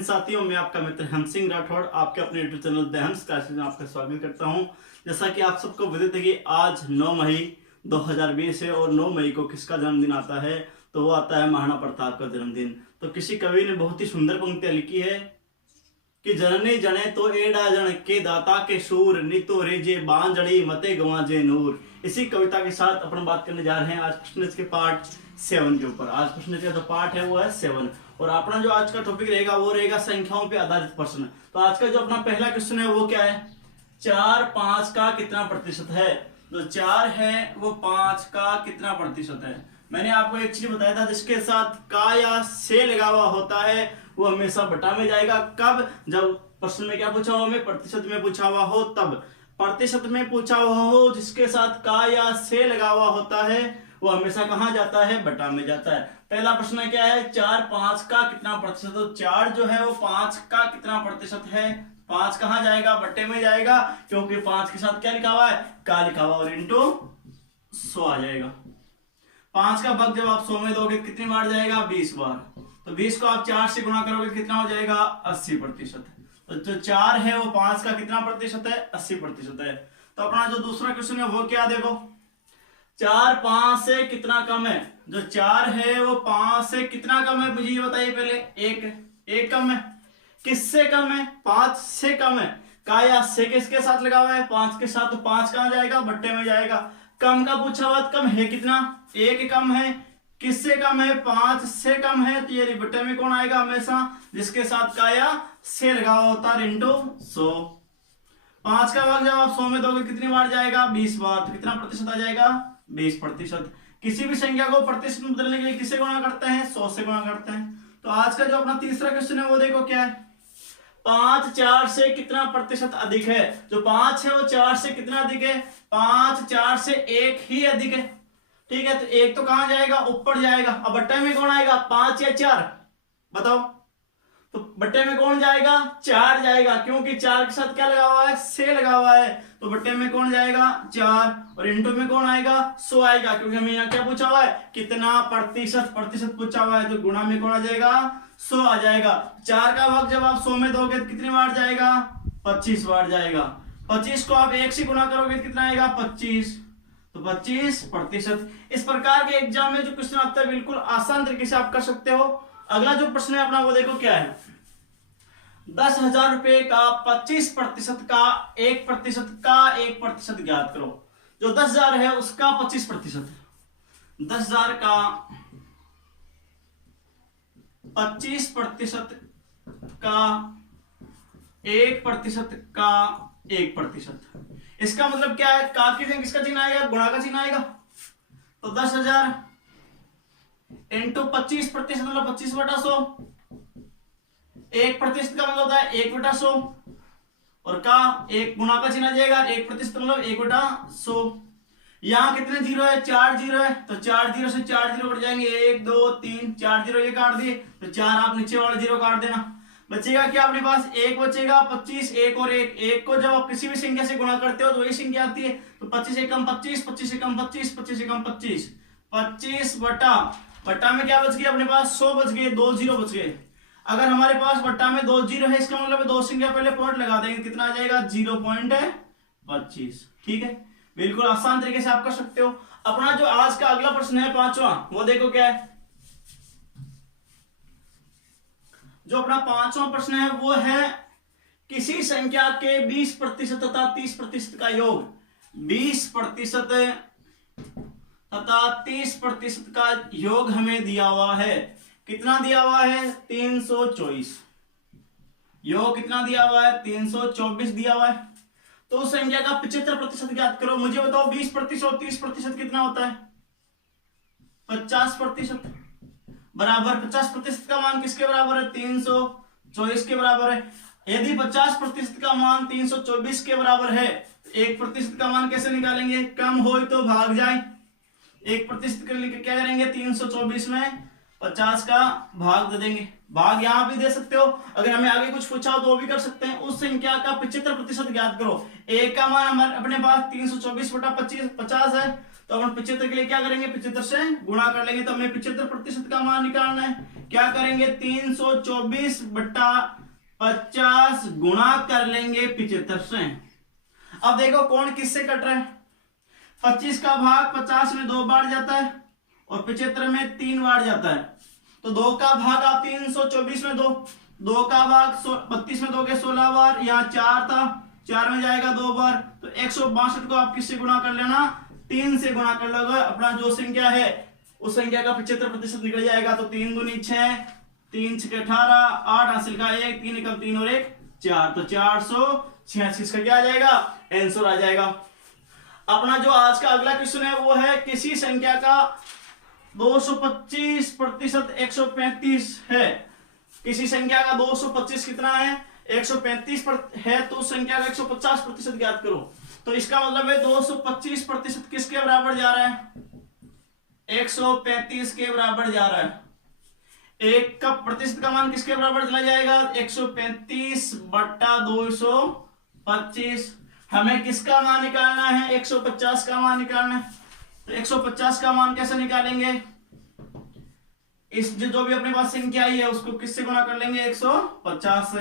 हिंद साथियों, मैं आपका मित्र हंस सिंह राठौड़ आपके अपने यूट्यूब चैनल द हंस क्लासेस में आपका स्वागत करता हूं। जैसा कि आप सबको विदित है कि आज 9 मई 2020 है और 9 मई को किसका जन्मदिन आता है, तो वो आता है महाराणा प्रताप का जन्मदिन। तो किसी कवि ने बहुत ही सुंदर पंक्तियां लिखी है कि जननी जने तो एडा जन के दाता के सूर नितो रेजे बांजड़ी मते गवाजे नूर। इसी कविता के साथ अपन बात करने जा रहे हैं आज प्रश्न के पार्ट 7 के ऊपर। आज प्रश्न का जो पार्ट है वो है 7 और अपना जो आज का टॉपिक रहेगा वो रहेगा संख्याओं पे आधारित प्रश्न। तो आज का जो अपना पहला क्वेश्चन है वो क्या है, 4 5 का कितना प्रतिशत है। जो 4 है वो 5 का कितना प्रतिशत है। मैंने आपको एक चीज बताया था, जिसके साथ का या से लगा हुआ होता है वो हमेशा बटा में जाएगा। कब? जब प्रश्न में क्या पूछा हुआ, में प्रतिशत में पूछा हुआ हो तब। प्रतिशत में पूछा हुआ हो जिसके साथ का या से लगा हुआ होता है वो हमेशा कहाँ जाता है, बटा में जाता है। पहला प्रश्न क्या है, 4 5 का कितना प्रतिशत। तो 4 जो है वो 5 का कितना प्रतिशत है। 5 कहाँ जाएगा, बट्टे में जाएगा, क्योंकि 5 के साथ क्या लिखा हुआ है, का लिखा हुआ, और इंटू 100 आ जाएगा। 5 का भाग जब आप 100 में दोगे कितनी बार जाएगा, 20 बार। तो 20 को आप 4 से गुणा करोगे कितना हो जाएगा, 80%। तो जो 4 है वो 5 का कितना प्रतिशत है, 80% है। तो अपना जो दूसरा क्वेश्चन है वो क्या, देखो 4 5 से कितना कम है। जो 4 है वो 5 से कितना कम है, मुझे ये बताइए पहले। एक कम है। किससे कम है, 5 से कम है। का या से किसके साथ लगा हुआ है, 5 के साथ। तो 5 कहां जाएगा, बट्टे में जाएगा। कम का पूछा हुआ, कम है कितना, 1 कम है। किससे कम है, 5 से कम है। तो ये बट्टे में कौन आएगा, हमेशा जिसके साथ का या से लगा हुआ होता है, इंटू 100। 5 का भाग जब आप 100 में दोगे कितनी बार जाएगा, 20 बार। तो कितना प्रतिशत आ जाएगा, 20%। किसी भी संख्या को प्रतिशत में बदलने के लिए किससे गुणा करते हैं, 100 से गुणा करते हैं। तो आज का जो अपना तीसरा क्वेश्चन है वो देखो क्या है, 5 4 से कितना प्रतिशत अधिक है। जो 5 है वो 4 से कितना अधिक है, 5 4 से 1 ही अधिक है। ठीक है, तो 1 तो कहां जाएगा, ऊपर जाएगा। अब बट्टे में कौन आएगा, 5 या 4 बताओ। तो बट्टे में कौन जाएगा, 4 जाएगा, क्योंकि 4 के साथ क्या लगा हुआ है, से लगा हुआ है। तो बट्टे में कौन जाएगा, 4, और इंटू में कौन आएगा, 100 आएगा, क्योंकि हमें यहाँ क्या पूछा हुआ है, कितना प्रतिशत पूछा हुआ है। तो गुणा में कौन आ जाएगा, 100 आ जाएगा। 4 का भाग जब आप 100 में दोगे तो कितनी बार जाएगा, 25 बार जाएगा। 25 को आप 1 से गुणा करोगे तो कितना आएगा, 25। तो 25%। इस प्रकार के एग्जाम में जो क्वेश्चन आता है बिल्कुल आसान तरीके से आप कर सकते हो। अगला जो प्रश्न है अपना वो देखो क्या है, 10,000 रुपए का 25% का 1% का 1% ज्ञात करो। जो 10,000 है उसका 25%, 10,000 का 25% का 1% का 1%। इसका मतलब क्या है, का की जगह किसका चिन्ह आएगा, गुणा का चिन्ह आएगा। तो 10,000 इंटू 25% मतलब 25/100। 1% का मतलब होता है 1/100 और का एक गुणा का चिन्ह आ जाएगा, 1% मतलब 1/100। यहाँ कितने जीरो है, 4 जीरो है। तो 4 जीरो से 4 जीरो कट जाएंगे, 1 2 3 4 जीरो ये काट दिए। तो 4 आप नीचे वाले जीरो काट देना, बचेगा क्या अपने पास, 1 बचेगा। 25 1 और 1 को जब आप किसी भी संख्या से गुणा करते हो तो वही संख्या आती है। तो 25 एकम 25, 25 एकम 25, 25 एकम 25, 25 बटा में क्या बच गया अपने पास, 100 बच गए, 2 जीरो बच गए। अगर हमारे पास बट्टा में 2 जीरो है, इसका मतलब 2 संख्या पहले पॉइंट लगा देंगे, कितना आ जाएगा, 0.25। ठीक है, बिल्कुल आसान तरीके से आप कर सकते हो। अपना जो आज का अगला प्रश्न है 5वां, वो देखो क्या है। जो अपना 5वां प्रश्न है वो है, किसी संख्या के 20% तथा 30% का योग। 20% तथा 30% का योग हमें दिया हुआ है। कितना दिया हुआ है, 324। योग कितना दिया हुआ है, 324 दिया हुआ है। तो उस संख्या का 75% ज्ञात करो। मुझे बताओ 20% और 30% कितना होता है, 50% बराबर। 50% का मान किसके बराबर है, 324 के बराबर है। यदि 50% का मान 324 के बराबर है, 1% का मान कैसे निकालेंगे, कम हो तो भाग जाए। 1% के लिए क्या करेंगे, 324 में 50 का भाग दे देंगे। भाग यहां भी दे सकते हो, अगर हमें आगे कुछ पूछा हो तो वो भी कर सकते हैं। उस संख्या का 75% ज्ञात करो। एक का मान हमारे अपने पास 324/25 50 है, तो अपन 75 के लिए क्या करेंगे, 75 से गुणा कर लेंगे। तो हमें 75% का मान निकालना है। क्या करेंगे, 324/50 गुणा कर लेंगे 75 से। अब देखो कौन किससे कट रहा है। 25 का भाग 50 में 2 बार जाता है और 75 में 3 बार जाता है। तो 2 का भाग आप 324 में 2 का भाग 32 में दोगे 16 बार, यहाँ 4 था, 4 में जाएगा 2 बार। तो 162 को आप किससे गुणा कर लेना, 3 से गुणा कर लोगे। अपना जो संख्या है उस संख्या का 75% निकल जाएगा। तो 3 दूनी 6, 3 6 18, 8 हासिल का 1, 3 एकम 3 और 1 4, तो 486 का क्या आ जाएगा, आंसर आ जाएगा। अपना जो आज का अगला क्वेश्चन है वो है किसी संख्या का 225% 135 है। किसी संख्या का 225 कितना है, 135 है, तो उस संख्या का 150% ज्ञात करो। तो इसका मतलब है 225% किसके बराबर जा रहा है, 135 के बराबर जा रहा है। एक का प्रतिशत का मान किसके बराबर चला जाएगा, 135/225। हमें किसका मान निकालना है, 150 का मान निकालना है। तो 150 का मान कैसे निकालेंगे, इस जो भी अपने पास संख्या आई है उसको किससे गुणा कर लेंगे, 150 से,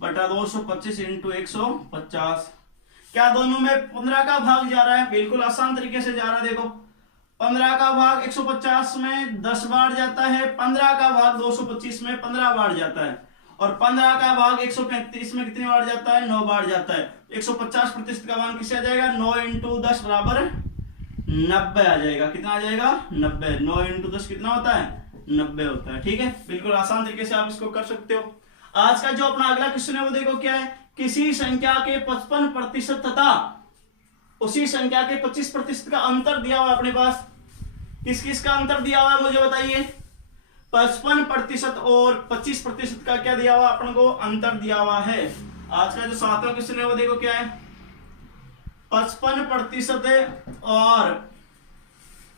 बटा 225 इंटू 150। क्या दोनों में 15 का भाग जा रहा है, बिल्कुल आसान तरीके से जा रहा है। देखो 15 का भाग 150 में 10 बार जाता है, 15 का भाग 225 में 15 बार जाता है, और 15 का भाग 135 में कितनी बार जाता है, 9 बार जाता है। 150% का मान किससे आ जाएगा, 9 इंटू 10 बराबर 90 आ जाएगा। कितना आ जाएगा, 90। 9 इंटू 10 कितना होता है, 90 होता है। ठीक है, बिल्कुल आसान तरीके से आप इसको कर सकते हो। आज का जो अपना अगला क्वेश्चन है वो देखो क्या है, किसी संख्या के 55% तथा उसी संख्या के 25% का अंतर दिया हुआ अपने पास। किस किस का अंतर दिया हुआ है मुझे बताइए, 55% और 25% का क्या दिया हुआ अपन को, अंतर दिया हुआ है। आज का जो 7वां क्वेश्चन है वो देखो क्या है, 55% और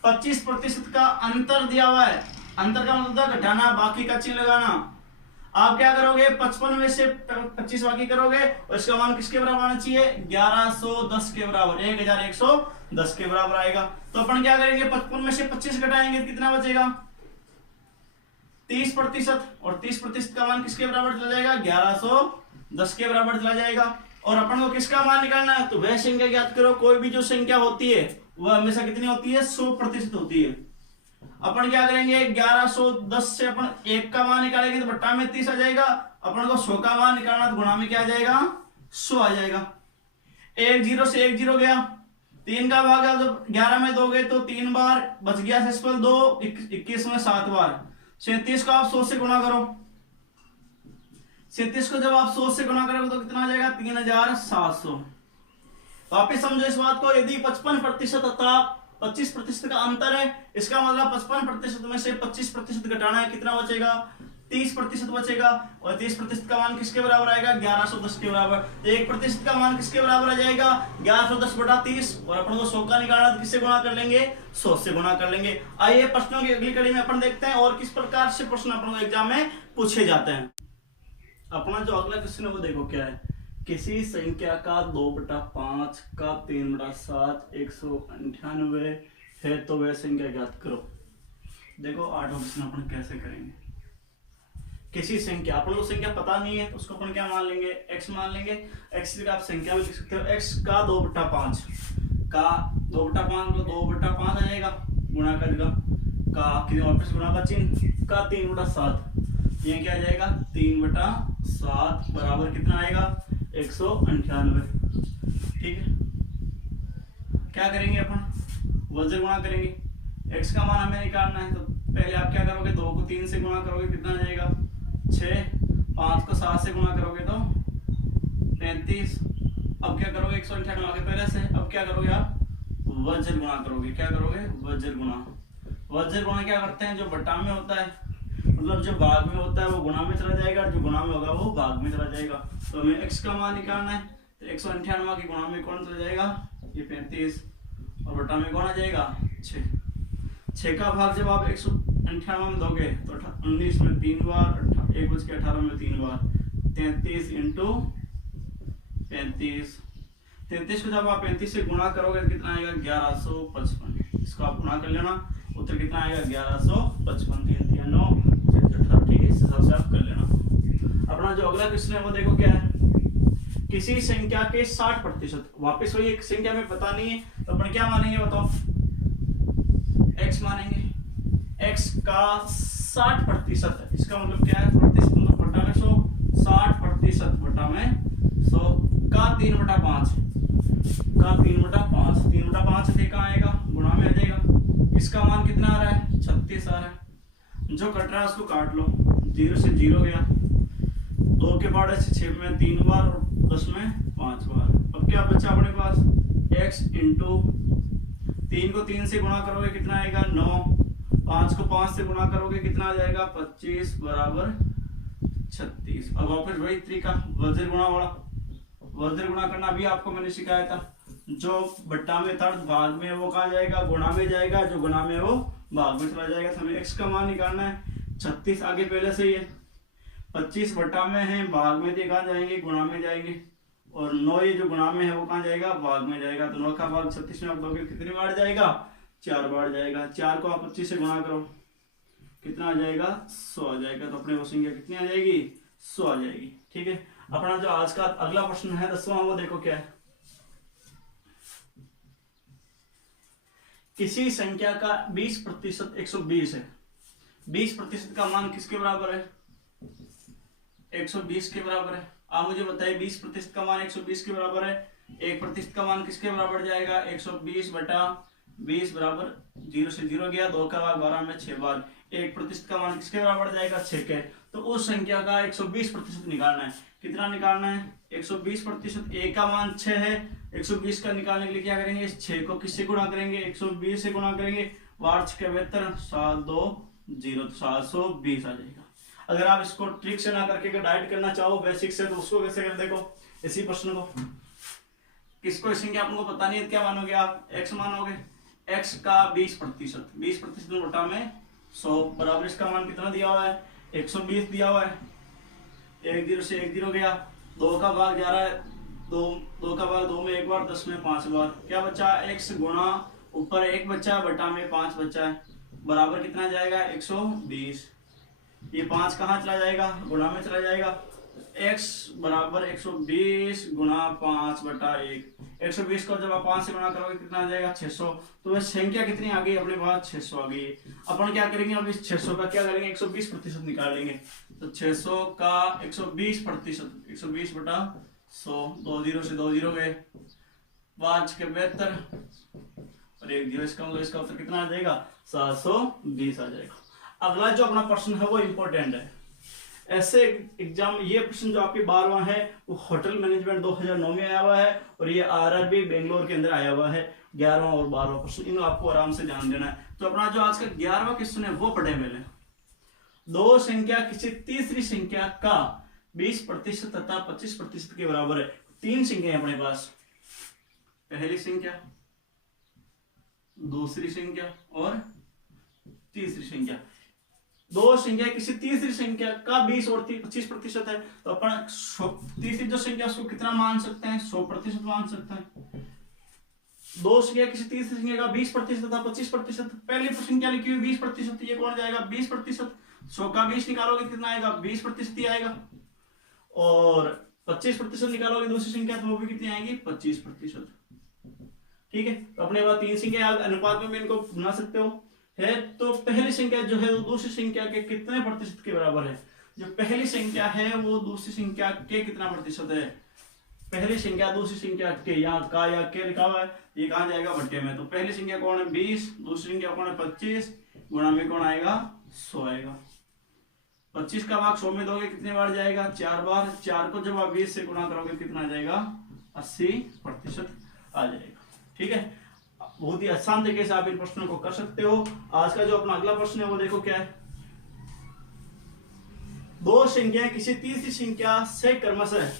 25% का अंतर दिया हुआ है। अंतर का मतलब घटाना, बाकी का चिन्ह लगाना। आप क्या करोगे, 55 में से 25 बाकी करोगे और इसका मान किसके बराबर आना चाहिए, 1110 के बराबर, 1110 के बराबर आएगा। तो अपन क्या करेंगे, 55 में से 25 घटाएंगे कितना बचेगा, 30%, और 30% का मान किसके बराबर चला जाएगा, 1110 के बराबर चला जाएगा। और अपन को किसका मान निकालना है, तो वह संख्या ज्ञात करो। कोई भी जो संख्या होती है वह हमेशा कितनी होती है, 100% होती है। अपन क्या करेंगे, 1110 से अपन 1 का मान निकालेंगे तो बट्टा में 30 आ जाएगा। अपन को 100 का मान निकालना तो गुणा में क्या आ जाएगा, 100 आ जाएगा। 1 0 से 1 0 गया, 3 का भाग जब 11 में दोगे तो 3 बार बच गया, 2 21 में 7 बार। 37 को आप 100 से गुणा करो, 37 को जब आप 100 से गुणा करोगे तो कितना आ जाएगा, 3700। वापिस समझो इस बात को, यदि 55% तथा 25% का अंतर है, इसका मतलब 55% में से 25% घटाना है, कितना बचेगा, 30% बचेगा। और 30% का मान किसके बराबर आएगा, 1110 के बराबर। तो 1% का मान किसके बराबर आ जाएगा, 1110 बटा 30। और अपन को 100 का निकालना तो किससे गुणा कर लेंगे, 100 से गुणा कर लेंगे। आइए प्रश्नों की अगली कड़ी में अपन देखते हैं और किस प्रकार से प्रश्न अपन को एग्जाम में पूछे जाते हैं। अपना जो अगला क्वेश्चन है वो देखो क्या है, किसी संख्या का 2/5 का 3/7 198 है, तो वह संख्या ज्ञात करो। देखो 8वां क्वेश्चन अपन कैसे करेंगे। किसी संख्या, अपन को संख्या पता नहीं है तो उसको अपन क्या मान लेंगे, x मान लेंगे। x की आप संख्या भी लिख सकते हो, x का 2/5 का 2/5 मतलब 2/5 आ जाएगा, गुणा करेगा का वापस गुणा का चिन्ह का 3/7, ये क्या आ जाएगा, 3/7 बराबर कितना आएगा, 198। ठीक है, क्या करेंगे अपन, वज्र गुणा करेंगे। x का मान हमें निकालना है तो पहले आप क्या करोगे, 2 को 3 से गुणा करोगे कितना आ जाएगा, 6। 5 को 7 से गुणा करोगे तो 35। अब क्या करोगे, 198 के पहले से, अब क्या करोगे आप, वज्र गुणा करोगे। क्या करोगे, वज्र गुणा। वज्र गुणा क्या करते हैं, जो बटा में होता है मतलब जो भाग में होता है वो गुणा में चला जाएगा, और जो गुणा में होगा वो भाग में चला जाएगा। तो हमें x का मान निकालना है, तो 198 की गुणा में कौन चला जाएगा, ये 35, और बटा में कौन आ जाएगा, 6। 6 का भाग जब आप 198 में दोगे तो 19 में 3 बार, 1 बच के 18 में 3 बार, 33 इंटू 35। 33 को जब आप 35 से गुणा करोगे तो कितना आएगा 1155। इसको आप गुणा कर लेना, उत्तर कितना आएगा 1155। 3 3 9 18। ठीक है, इस हिसाब से आप कर लेना। अपना जो अगला क्वेश्चन है वो देखो क्या है, किसी संख्या के 60%, वापस वही एक संख्या में पता नहीं है तो अपन क्या मानेंगे बताओ, x मानेंगे। x का 60%, इसका मतलब क्या है, प्रतिशत मतलब बटा में 100, 60% बटा में 100 का 3/5, का 3/5, 3/5 से कहाँ आएगा, गुणा में आ जाएगा। इसका मान कितना आ रहा है, 36 आ रहा है। जो कट रहा है उसको काट लो, 0 से 0 गया, 2 के बाद ऐसे 6 में 3 बार और 10 में 5 बार। अब क्या बचा अपने पास, x इंटू 3 को 3 से गुणा करोगे कितना आएगा 9, 5 को 5 से गुणा करोगे कितना आ जाएगा 25 बराबर 36। अब वापस वही तरीका वज्र गुणा वाला, वज्र गुणा करना भी आपको मैंने सिखाया था। जो बट्टा में था भाग में वो कहाँ जाएगा, गुणा में जाएगा, जो गुणा में वो भाग में चला जाएगा। तो हमें x का मान निकालना है, 36 आगे पहले से ही है, 25 बट्टा में है, भाग में कहाँ जाएंगे, गुणा में जाएंगे, और 9 ये जो गुणा में है वो कहाँ जाएगा, भाग में जाएगा। तो 9 का भाग 36 में आप दोगे कितनी बार जाएगा, 4 बार जाएगा। 4 को आप 25 से गुणा करो कितना आ जाएगा, 100 आ जाएगा। तो अपने वो संख्या कितनी आ जाएगी, 100 आ जाएगी। ठीक है, अपना जो आज का अगला प्रश्न है 10वां, वो देखो क्या है, किसी संख्या का 20% 120 है। 20% का मान किसके बराबर है, 120 के बराबर है। आप मुझे बताइए 20% का मान 120 के बराबर है, 1% का मान किसके बराबर जाएगा, 120 बटा 20 बराबर 0 से 0 गया, 2 का भाग 12 में 6 बार। 1% का मान किसके बराबर जाएगा, 6 के। तो उस संख्या का 120% निकालना है। कितना निकालना है, 120%। ए का मान 6 है, 120 का निकालने के लिए क्या करेंगे, इस 6 को किससे गुणा करेंगे, 120 से गुणा करेंगे, 12 के 72, 7 2 0, 720 आ जाएगा। अगर आप इसको ट्रिक से ना करके डाइट करना चाहो बेसिक से, तो उसको कैसे कर, देखो इसी प्रश्न को, किसको संख्या आपको पता नहीं है, क्या मानोगे आप, x मानोगे। x का 20%, 20% बटा में 100 बराबर, इसका मान कितना दिया हुआ है, 120 दिया हुआ है। 1 0 से 1 0 गया, 2 का भाग जा रहा है, 2 का भाग 2 में 1 बार, 10 में 5 बार। क्या बचा, x गुणा ऊपर 1 बचा बटा में 5 बचा है, बराबर कितना जाएगा 120। ये 5 कहाँ चला जाएगा, गुणा में चला जाएगा। x बराबर 120 गुणा 5 बटा 1। 120 को जब आप 5 से गुणा करोगे कितना आ जाएगा 600। तो वह संख्या कितनी आ गई अपने पास, 600 आ गई। अपन क्या करेंगे, अब इस 600 का क्या करेंगे, 120% निकालेंगे। तो 600 का 120%, 120 बटा 100, 2 0 से 2 0 गए, 5 के 72 और 1 0, इसका मतलब इसका उत्तर कितना आ जाएगा, 720 आ जाएगा। अगला जो अपना प्रश्न है वो इंपॉर्टेंट है। ऐसे एग्जाम, ये प्रश्न जो आपके 12वां है वो होटल मैनेजमेंट 2009 में आया हुआ है, और ये आरआरबी बेंगलोर के अंदर आया हुआ है। 11वां और 12वां प्रश्न, इन आपको आराम से ध्यान देना है। तो अपना जो आज का 11वां क्वेश्चन है वो पढ़े पहले। दो संख्या किसी तीसरी संख्या का 20% तथा 25% के बराबर है। 3 संख्या है अपने पास, पहली संख्या, दूसरी संख्या और तीसरी संख्या। 2 संख्या किसी तीसरी संख्या का 20 और 25% है, तो अपन तीसरी जो संख्या उसको कितना मान सकते हैं, 100% मान सकते हैं। 2 संख्या किसी तीसरी संख्या का 20% तथा 25%। पहली संख्या लिखी हुई 20%, ये कौन जाएगा 20%। 100 का 20 निकालोगे कितना आएगा, 20% ही आएगा। और 25% निकालोगे दूसरी संख्या, तो वो भी कितनी आएगी, 25%। ठीक है, तो अपने पास 3 संख्या अनुपात में भी इनको बना सकते हो है। तो पहली संख्या जो है वो दूसरी संख्या के कितने प्रतिशत के बराबर है। जो पहली संख्या है वो दूसरी संख्या के कितना प्रतिशत है, पहली संख्या दूसरी संख्या के, यहाँ का या के लिखा हुआ है, ये कहाँ जाएगा, भट्टे में। तो पहली संख्या कौन है 20, दूसरी संख्या कौन है 25, गुणा में कौन आएगा 100 आएगा। 25 का भाग 100 में दोगे कितने बार जाएगा, 4 बार। 4 को जब आप 20 से गुणा करोगे कितना आ जाएगा, 80% आ जाएगा। ठीक है, बहुत ही आसान तरीके से आप इन प्रश्नों को कर सकते हो। आज का जो अपना अगला प्रश्न है वो देखो क्या है, 2 संख्याएं किसी तीसरी संख्या से क्रमशः,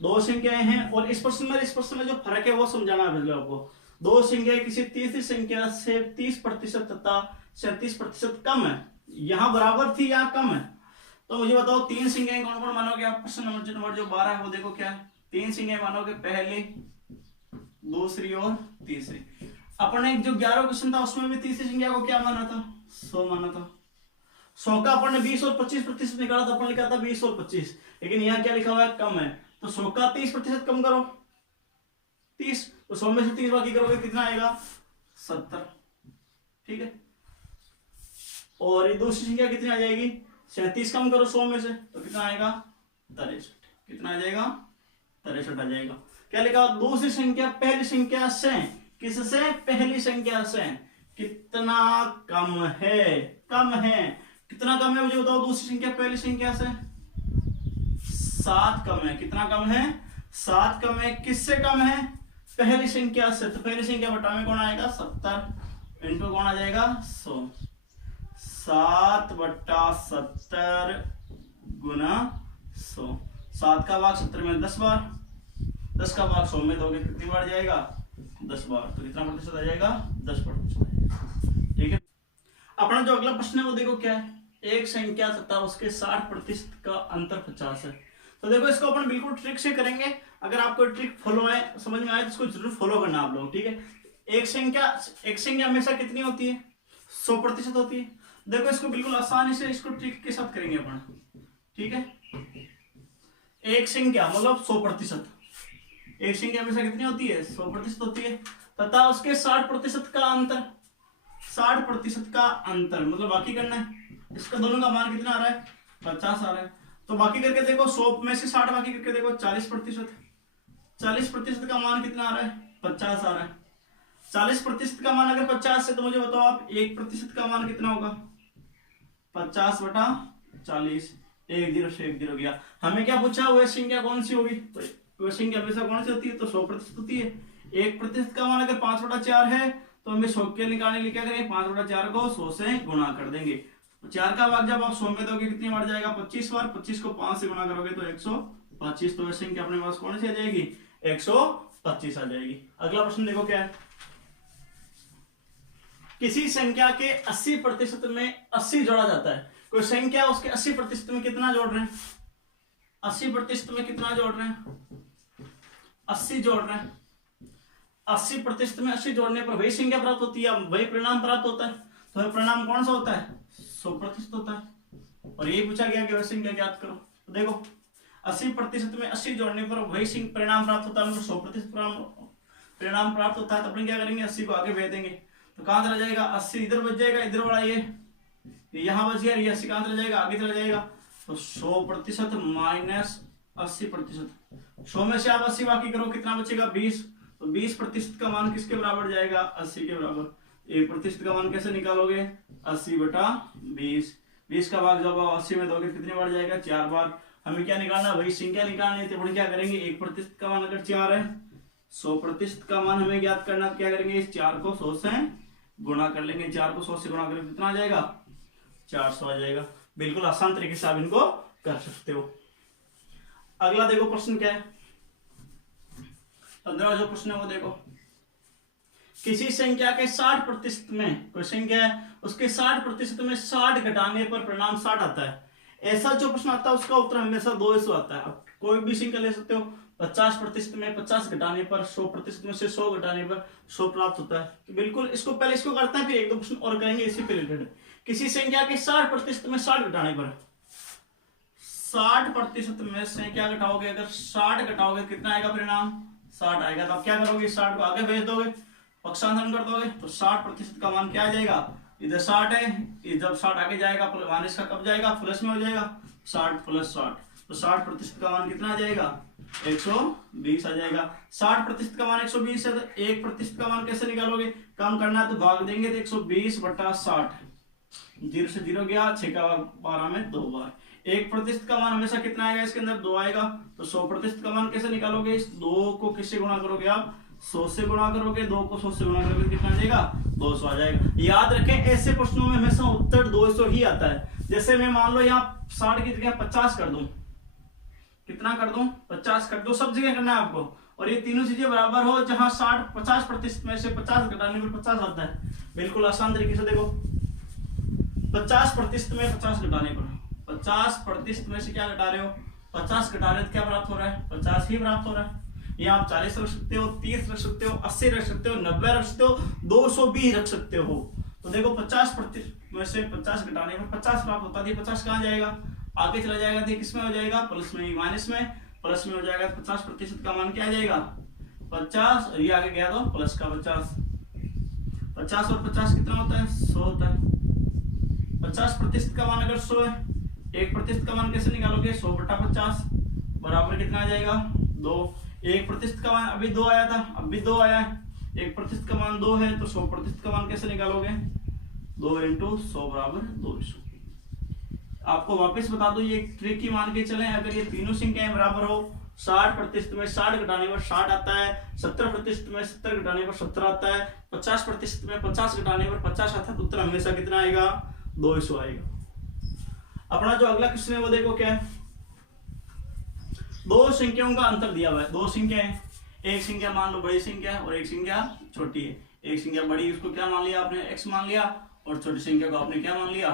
2 संख्याएं हैं, और इस प्रश्न में जो फर्क है वो समझाना है आपको। 2 संख्याएं किसी तीसरी संख्या से 30% तथा 37% कम है। यहाँ बराबर थी, यहाँ कम है। तो मुझे बताओ 3 संख्याएं कौन कौन मानोगे आप। प्रश्न नंबर जो 12 है वो देखो क्या है, 3 संख्याएं मानोगे, पहली दूसरी और तीसरी। अपने जो 11 क्वेश्चन था उसमें भी तीसरी संख्या को क्या माना था, 100 माना था। 100 का अपन ने 20 और 25% निकाला था, अपन लिखा था 20 और 25, लेकिन यहाँ क्या लिखा हुआ है, कम है, तो 100 का 30% कम करो 30, तो 100 में से 30 बाकी करोगे कितना आएगा, 70। ठीक है, और ये दूसरी संख्या कितनी आ जाएगी, 37 कम करो 100 में से तो कितना आएगा, 63। कितना आ जाएगा, 63 आ जाएगा। क्या लिखा, दूसरी संख्या पहली संख्या से, किससे, पहली संख्या से कितना कम है, कम है, कितना कम है मुझे बताओ, दूसरी संख्या पहली संख्या से 7 कम है। कितना कम है, 7 कम है। किससे कम है, पहली संख्या से, तो पहली संख्या बटा में कौन आएगा, 70 इंटू कौन आ जाएगा, 100। 7 बटा 70 गुना 100। 7 का भाग 70 में 10 बार, 10 का भाग 100 में दोगे कितनी बार जाएगा, 10 बार, तो कितना प्रतिशत आ जाएगा, 10%। ठीक है, अपना जो अगला प्रश्न है वो देखो क्या है, एक संख्या तथा उसके 60% का अंतर 50 है। तो देखो इसको अपन बिल्कुल ट्रिक से करेंगे, अगर आपको ट्रिक फॉलो है, समझ में आए तो इसको जरूर फॉलो करना आप लोग। ठीक है, एक संख्या हमेशा कितनी होती है, 100% होती है। देखो इसको बिल्कुल आसानी से इसको ट्रिक के साथ करेंगे अपन। ठीक है, एक संख्या मतलब 100%, एक संख्या हमेशा कितनी होती है, 100% होती है, तथा उसके 60% का अंतर, 60% का अंतर मतलब बाकी करना है, इसका दोनों का मान कितना आ रहा है, 50 आ रहा है। तो बाकी करके देखो 100 में से 60 बाकी करके देखो 40%, 40% का मान कितना आ रहा है, 50 आ रहा है। 40% का मान अगर 50 है तो मुझे बताओ आप 1% का मान कितना होगा, 50 बटा 40, 1 0 से 1 0 गया। हमें क्या पूछा, वह संख्या कौन सी होगी, वह संख्या हमेशा कौन सी होती है, तो 100% होती है। 1% का मान अगर 5 बटा 4 है तो हमें 100 के निकालने के लिए क्या करेंगे, 5 बटा 4 को 100 से गुणा कर देंगे। 4 का भाग जब आप 100 में दोगे कितनी बार जाएगा, 25 बार, 25 को 5 से गुणा करोगे तो 125, तो वह संख्या अपने पास कौन सी आ जाएगी, 125 आ जाएगी। अगला प्रश्न देखो क्या है, किसी संख्या के 80% में 80 जोड़ा जाता है। कोई संख्या उसके 80% में कितना जोड़ रहे हैं, 80% में कितना जोड़ रहे हैं, 80 जोड़ रहे हैं। 80% में 80 जोड़ने पर वही संख्या प्राप्त होती है, वही परिणाम प्राप्त होता है। तो वह परिणाम कौन सा होता है, 100% होता है। और यही पूछा गया कि वह संख्या ज्ञात करो। तो देखो 80% में 80 जोड़ने पर वही परिणाम प्राप्त होता है, मतलब 100% परिणाम प्राप्त होता है। तो अपन क्या करेंगे, 80 को आगे भेज देंगे, तो कहां चला जाएगा, 80 इधर बच जाएगा, इधर वाला ये यहां बच गया, ये 80 कहां चला जाएगा, आगे चला जाएगा। तो 100% माइनस 80%, 100 में से आप 80 बाकी करो कितना बचेगा, 20। तो 20% का मान किसके बराबर जाएगा, 80 के बराबर। 1% का मान कैसे निकालोगे, 80 बटा 20, 20 का भाग जब आप 80 में दोगे कितनी बार जाएगा, 4 बार। हमें क्या निकालना, वही संख्या निकालनी है, तो अपन क्या करेंगे, 1% का मान अगर 4 है, 100% का मान हमें ज्ञात करना, क्या करेंगे, इस 4 को 100 से गुणा कर लेंगे। 4 को 100 से गुणा करेंगे कितना आ जाएगा, 400 आ जाएगा। बिल्कुल आसान तरीके से आप इनको कर सकते हो। अगला देखो प्रश्न क्या है, 15वां जो प्रश्न है वो देखो, किसी संख्या के 60% में, कोई संख्या है उसके 60% में 60 घटाने पर परिणाम 60 आता है। ऐसा जो प्रश्न आता है उसका उत्तर हमेशा 200 आता है। अब कोई भी संख्या ले सकते हो, 50% में 50 घटाने पर, 100% में से 100 घटाने पर 100 प्राप्त होता है। तो बिल्कुल इसको पहले इसको करते हैं, फिर एक दो प्रश्न और करेंगे इसी पे रिलेटेड। किसी संख्या के 60% में 60 घटाने पर, 60% में से क्या घटाओगे, अगर 60 घटाओगे कितना आएगा परिणाम, 60 आएगा। तो आप क्या करोगे, 60 को आगे भेज दोगे, पक्षांतरण कर दोगे, तो 60% का मान क्या आ जाएगा, इधर 60 है, जब 60 आगे जाएगा मान इसका कब जाएगा, प्लस में हो जाएगा, 60 + 60, तो 60% का मान कितना आ जाएगा, 120 आ जाएगा। 60% का मान 120 है, तो 1% का मान कैसे निकालोगे, कम करना है तो भाग देंगे, तो 120 बटा 60, 0 से 0 गया, 6 का भाग 12 में 2 बार। 1% का मान हमेशा कितना आएगा, इसके अंदर 2 आएगा। तो 100% का मान कैसे निकालोगे, इस 2 को किससे गुणा करोगे आप, 100 से गुणा करोगे, 2 को 100 से गुणा करोगे कितना आ जाएगा, 200 आ जाएगा। याद रखें ऐसे प्रश्नों में हमेशा उत्तर 200 ही आता है। जैसे मैं मान लो यहाँ 60 की जगह 50 कर दूं, कितना कर दूं, 50 कर दो, सब जगह करना है आपको। और ये तीनों चीजें बराबर हो, जहां 50% में से 50 घटाने पर 50 आता है। बिल्कुल आसान तरीके से देखो, 50% में 50 घटाने पर, 50% में से क्या घटा रहे हो, 50 घटा रहे हो तो क्या प्राप्त हो रहा है, 50 ही प्राप्त हो रहा है। यहाँ आप 40 रख सकते हो, 30 रख सकते हो, 80 रख सकते हो, 90 रख सकते हो, 220 रख सकते हो। तो देखो 50% में से 50 घटाने पर 50 प्राप्त होता है। 50 कहाँ जाएगा, आगे चला जाएगा, तो किस में हो जाएगा, प्लस में, माइनस में, प्लस में हो जाएगा। 50% का मान क्या आ जाएगा, 50, और ये आगे गया तो प्लस का 50। 50 और 50 कितना होता है, 100 होता है। 50% का मान अगर 100 है, 1% का मान कैसे निकालोगे, 100/50 बराबर कितना आ जाएगा, 2। 1% का मान अभी 2 आया था, अब भी 2 आया है। 1% का मान 2 है, तो 100% का मान कैसे निकालोगे, 2 × 100 बराबर 200। आपको वापस बता दो, ये ट्रिक ही मान के चले, अगर ये तीनों संख्याएं बराबर हो, 60% में 60 घटाने पर 60 आता है, 70% में 70 घटाने पर 70 आता है, 50% में 50 घटाने पर 50 आता है, तो उत्तर हमेशा कितना आएगा, 200 आएगा। अपना जो अगला क्वेश्चन है वो देखो क्या है, दो संख्याओं का अंतर दिया हुआ है। दो संख्याएं, एक संख्या मान लो बड़ी संख्या है और एक संख्या छोटी है। एक संख्या बड़ी, उसको क्या मान लिया आपने, x मान लिया, और छोटी संख्या को आपने क्या मान लिया,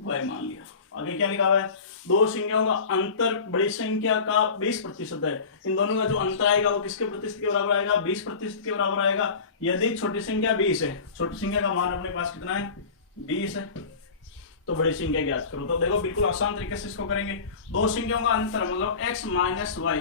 y मान लिया। आगे क्या लिखा हुआ है, दो संख्याओं का अंतर बड़ी संख्या का 20% है। इन दोनों का जो अंतर आएगा वो किसके प्रतिशत के बराबर आएगा, 20% के बराबर आएगा। यदि छोटी संख्या 20 है, छोटी संख्या का मान अपने पास कितना है, 20 है, तो बड़ी संख्या ज्ञात करो। तो देखो बिल्कुल आसान तरीके से इसको करेंगे। दो संख्याओं का अंतर मतलब x माइनस वाई,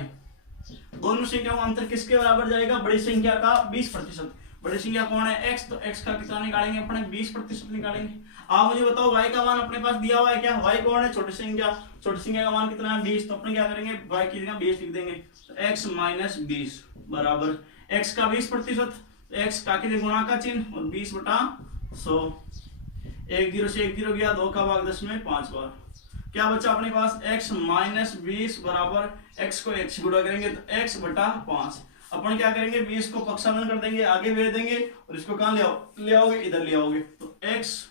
दोनों संख्याओं का अंतर किसके बराबर जाएगा, बड़ी संख्या का 20%। बड़ी संख्या कौन है, x, तो x का कितना निकालेंगे अपने, 20% निकालेंगे। आप मुझे बताओ y का मान अपने पास दिया हुआ है क्या, y कौन है, छोटी संख्या, छोटी संख्या का मान कितना है, 20, तो अपने क्या करेंगे, y की जगह 20 लिख देंगे। तो x माइनस 20 बराबर x का 20%, x का के गुणा का चिन्ह और 20/100। 1 0 से 1 0 गया, 2 का भाग 10 में 5 बार। क्या बचा अपने पास, x माइनस 20 बराबर x को x गुणा करेंगे तो x/5। अपन क्या करेंगे, 20 को पक्षाघन कर देंगे, आगे भेज देंगे, और इसको कहां ले आओगे, इधर ले आओगे, तो x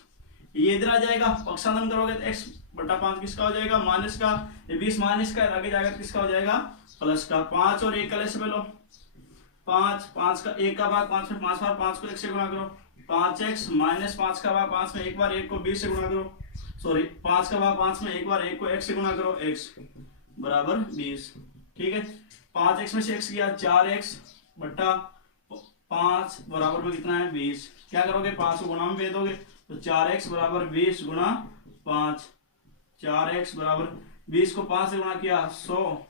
ये इधर आ जाएगा, पक्षाघन करोगे तो x/5 किसका हो जाएगा, माइनस का। ये 20 माइनस का आगे जाएगा तो किसका हो जाएगा, प्लस का। 5 और 1 का लेस लो, 5 का 1 का भाग 5 में 5 बार, 5 को 1 से गुणा करो, 5x माइनस 5 का भाग 5 में 1 बार, 1 को 20 से गुणा करो, सॉरी 5 का भाग 5 में 1 बार, 1 को x से गुणा करो, x बराबर 20। ठीक है, 5x में से x गया, 4x/5 बराबर में कितना है, 20। क्या करोगे, 5 को गुणा में भेज दोगे, तो 4x बराबर 20 गुणा 5, 4x बराबर 20 को 5 से गुणा किया 100।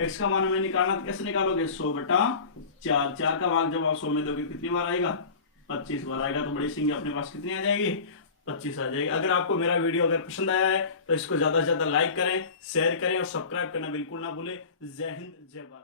x का मान हमें निकालना, तो कैसे निकालोगे, 100/4। 4 का भाग जब आप 100 में दोगे कितनी बार आएगा, 25 बार आएगा। तो बड़ी संख्या अपने पास कितनी आ जाएगी, 25 आ जाएगी। अगर आपको मेरा वीडियो अगर पसंद आया है तो इसको ज्यादा से ज्यादा लाइक करें, शेयर करें और सब्सक्राइब करना बिल्कुल ना भूलें। जय हिंद, जय भारत।